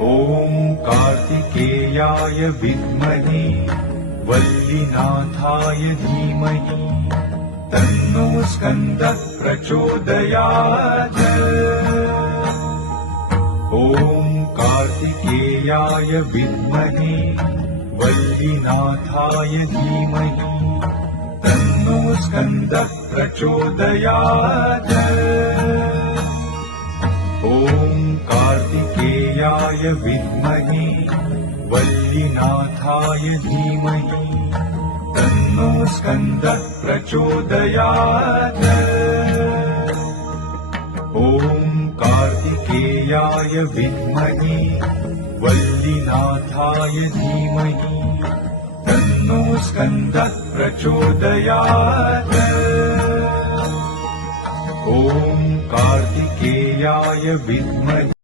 ॐ कार्तिकेयाय विद्महे वल्लीनाथाय धीमहि तन्नो स्कन्दः प्रचोदयात्। ॐ कार्तिकेयाय विद्महे वल्लीनाथाय धीमहि तन्नो स्कन्दः प्रचोदयात्। ॐ कार्तिकेयाय विद्महे वल्लीनाथाय धीमहि तन्नो स्कन्दः प्रचोदयात्। ॐ कार्तिकेयाय विद्महे वल्लीनाथाय धीमहि तन्नो स्कन्दः प्रचोदयात्। ॐ कार्तिकेयाय विद्महे